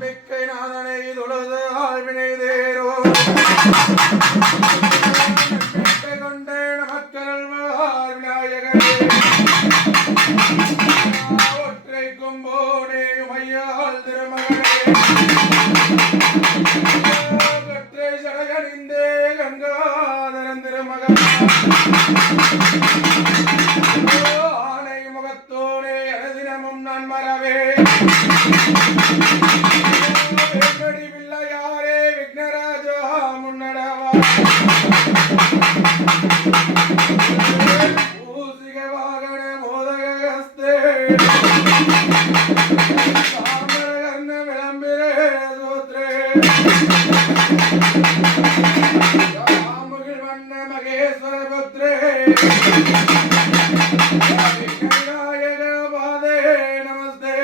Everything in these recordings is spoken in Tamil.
மிக்கை நாதனை தொழுது ஆழ்வினை தேரோ மிக்கை கொண்டே நமக்கருள்வார் விநாயகரே ஒற்றை கொம்போனே மையால் திருமகனே கற்றை சடையணிந்தே கங்காதரன் திருமகன் ஆனை முகத்தோனே எனதினமும் நான் மறவே பிள்ளையாரே விக்னராஜா முன்னடவா பூசிக வாகன மோதகஸ்தே தாமரகர்ண விளம்பிரே சூத்ரே ராமுகில் வண்ண மகேஸ்வர புத்ரே விநாயக பாதே நமஸ்தே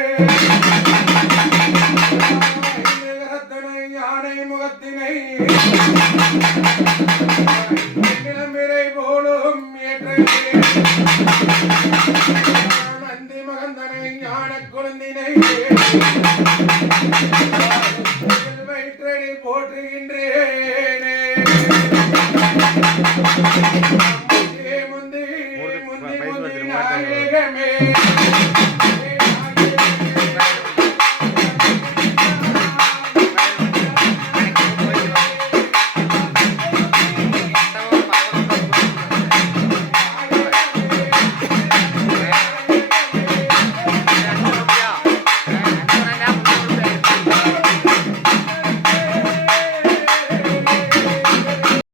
யானை முகத்தினை நிலம்பிரை போலும் ஏற்ற நந்தி மகந்தனை ஞான குழந்தினை வயிற்றடி போற்றுகின்றேனே முந்தி முந்தி முந்தி நாயகமே